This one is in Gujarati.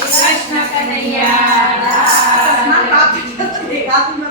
કૃષ્ણ કનૈયા